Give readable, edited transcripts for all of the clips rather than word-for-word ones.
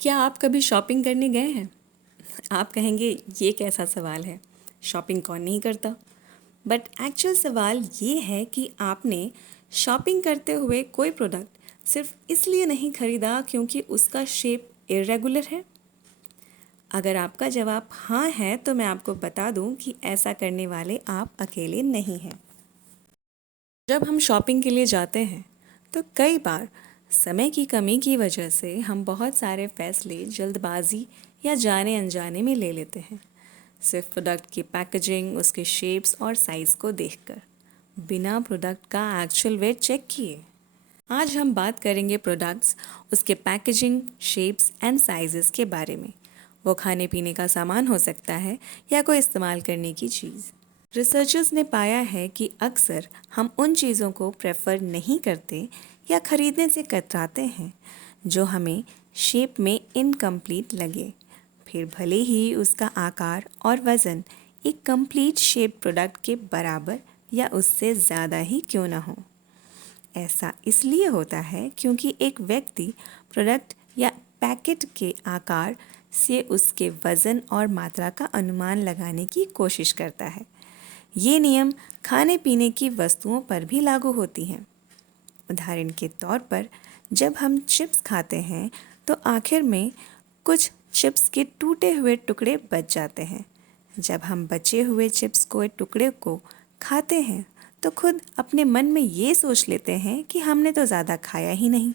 क्या आप कभी शॉपिंग करने गए हैं? आप कहेंगे ये कैसा सवाल है, शॉपिंग कौन नहीं करता। बट एक्चुअल सवाल ये है कि आपने शॉपिंग करते हुए कोई प्रोडक्ट सिर्फ इसलिए नहीं खरीदा क्योंकि उसका शेप इरेगुलर है। अगर आपका जवाब हाँ है तो मैं आपको बता दूं कि ऐसा करने वाले आप अकेले नहीं हैं। जब हम शॉपिंग के लिए जाते हैं तो कई बार समय की कमी की वजह से हम बहुत सारे फैसले जल्दबाजी या जाने अनजाने में ले लेते हैं, सिर्फ प्रोडक्ट की पैकेजिंग, उसके शेप्स और साइज़ को देखकर, बिना प्रोडक्ट का एक्चुअल वेट चेक किए। आज हम बात करेंगे प्रोडक्ट्स, उसके पैकेजिंग, शेप्स एंड साइजेस के बारे में। वो खाने पीने का सामान हो सकता है या कोई इस्तेमाल करने की चीज़। रिसर्चर्स ने पाया है कि अक्सर हम उन चीज़ों को प्रेफर नहीं करते या खरीदने से कतराते हैं जो हमें शेप में इनकम्प्लीट लगे, फिर भले ही उसका आकार और वज़न एक कंप्लीट शेप प्रोडक्ट के बराबर या उससे ज़्यादा ही क्यों ना हो। ऐसा इसलिए होता है क्योंकि एक व्यक्ति प्रोडक्ट या पैकेट के आकार से उसके वज़न और मात्रा का अनुमान लगाने की कोशिश करता है। ये नियम खाने पीने की वस्तुओं पर भी लागू होती हैं। उदाहरण के तौर पर, जब हम चिप्स खाते हैं तो आखिर में कुछ चिप्स के टूटे हुए टुकड़े बच जाते हैं। जब हम बचे हुए चिप्स के टुकड़े को खाते हैं तो खुद अपने मन में ये सोच लेते हैं कि हमने तो ज़्यादा खाया ही नहीं,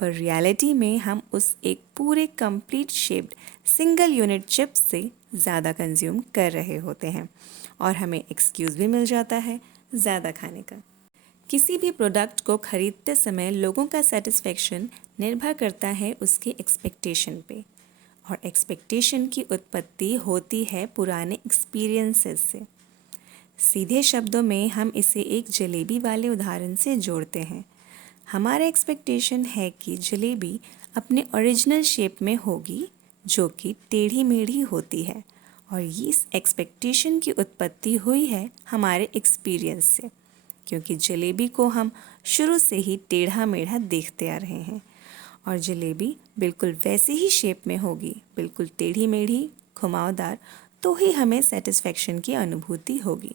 पर रियलिटी में हम उस एक पूरे complete shaped single unit chips से ज़्यादा कंज्यूम कर रहे होते हैं और हमें एक्सक्यूज़ भी मिल जाता है ज़्यादा खाने का। किसी भी प्रोडक्ट को खरीदते समय लोगों का सेटिस्फेक्शन निर्भर करता है उसके एक्सपेक्टेशन पे, और एक्सपेक्टेशन की उत्पत्ति होती है पुराने एक्सपीरियंसेस से। सीधे शब्दों में हम इसे एक जलेबी वाले उदाहरण से जोड़ते हैं। हमारा एक्सपेक्टेशन है कि जलेबी अपने ओरिजिनल शेप में होगी, जो कि टेढ़ी मेढ़ी होती है, और इस एक्सपेक्टेशन की उत्पत्ति हुई है हमारे एक्सपीरियंस से, क्योंकि जलेबी को हम शुरू से ही टेढ़ा मेढ़ा देखते आ रहे हैं, और जलेबी बिल्कुल वैसी ही शेप में होगी, बिल्कुल टेढ़ी मेढ़ी, घुमावदार, तो ही हमें सेटिस्फेक्शन की अनुभूति होगी।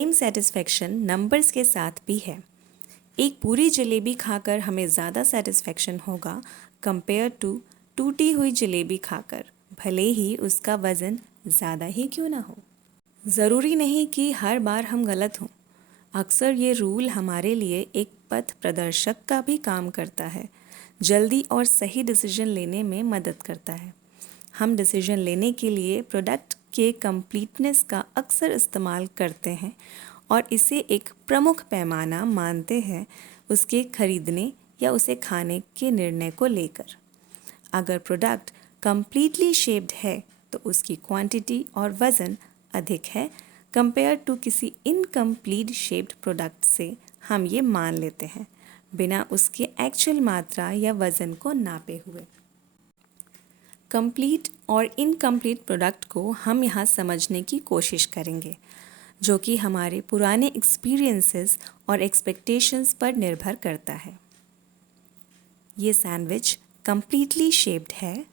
सेम सेटिस्फेक्शन नंबर्स के साथ भी है। एक पूरी जलेबी खाकर हमें ज़्यादा सेटिस्फेक्शन होगा कंपेयर टू टूटी हुई जलेबी खाकर, भले ही उसका वज़न ज़्यादा ही क्यों ना हो। ज़रूरी नहीं कि हर बार हम गलत हों। अक्सर ये रूल हमारे लिए एक पथ प्रदर्शक का भी काम करता है, जल्दी और सही डिसीजन लेने में मदद करता है। हम डिसीजन लेने के लिए प्रोडक्ट के कंप्लीटनेस का अक्सर इस्तेमाल करते हैं और इसे एक प्रमुख पैमाना मानते हैं उसके खरीदने या उसे खाने के निर्णय को लेकर। अगर प्रोडक्ट कंप्लीटली शेप्ड है तो उसकी क्वांटिटी और वज़न अधिक है कंपेयर टू किसी इनकम्प्लीट शेप्ड प्रोडक्ट से, हम ये मान लेते हैं बिना उसके एक्चुअल मात्रा या वज़न को नापे हुए। कंप्लीट और इनकम्प्लीट प्रोडक्ट को हम यहाँ समझने की कोशिश करेंगे, जो कि हमारे पुराने एक्सपीरियंसेस और एक्सपेक्टेशंस पर निर्भर करता है। ये सैंडविच कंप्लीटली शेप्ड है,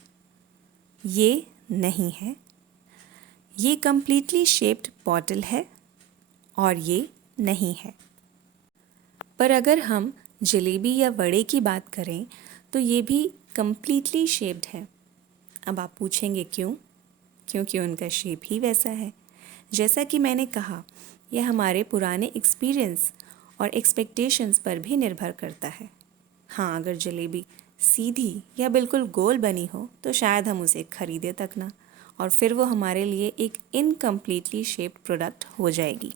ये नहीं है। ये कंप्लीटली शेप्ड बॉटल है और ये नहीं है। पर अगर हम जलेबी या वड़े की बात करें तो ये भी कंप्लीटली शेप्ड है। अब आप पूछेंगे क्यों? क्योंकि उनका शेप ही वैसा है। जैसा कि मैंने कहा, यह हमारे पुराने एक्सपीरियंस और एक्सपेक्टेशंस पर भी निर्भर करता है। हाँ, अगर जलेबी सीधी या बिल्कुल गोल बनी हो तो शायद हम उसे खरीदे तक ना, और फिर वो हमारे लिए एक इनकम्प्लीटली शेप्ड प्रोडक्ट हो जाएगी।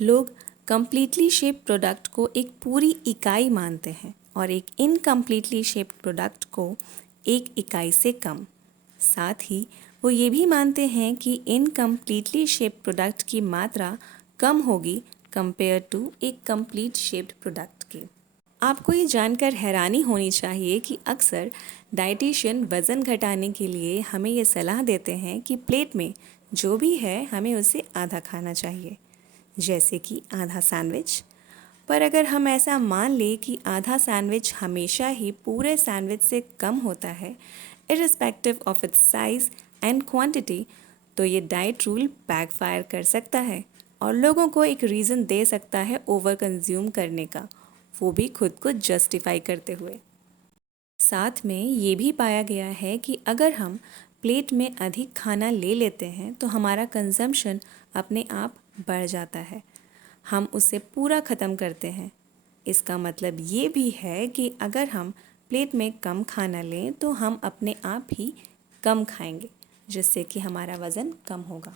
लोग कंप्लीटली शेप्ड प्रोडक्ट को एक पूरी इकाई मानते हैं और एक इनकम्प्लीटली शेप्ड प्रोडक्ट को एक इकाई से कम। साथ ही वो ये भी मानते हैं कि इनकम्प्लीटली शेप्ड प्रोडक्ट की मात्रा कम होगी कंपेयर टू एक कंप्लीट शेप्ड प्रोडक्ट के। आपको ये जानकर हैरानी होनी चाहिए कि अक्सर डाइटिशियन वज़न घटाने के लिए हमें ये सलाह देते हैं कि प्लेट में जो भी है हमें उसे आधा खाना चाहिए, जैसे कि आधा सैंडविच। पर अगर हम ऐसा मान लें कि आधा सैंडविच हमेशा ही पूरे सैंडविच से कम होता है, irrespective of its size and quantity, तो ये डाइट रूल बैकफायर कर सकता है और लोगों को एक रीज़न दे सकता है ओवर कंज्यूम करने का, वो भी खुद को जस्टिफाई करते हुए। साथ में ये भी पाया गया है कि अगर हम प्लेट में अधिक खाना ले लेते हैं तो हमारा कंजम्पशन अपने आप बढ़ जाता है, हम उसे पूरा ख़त्म करते हैं। इसका मतलब ये भी है कि अगर हम प्लेट में कम खाना लें तो हम अपने आप ही कम खाएंगे, जिससे कि हमारा वज़न कम होगा।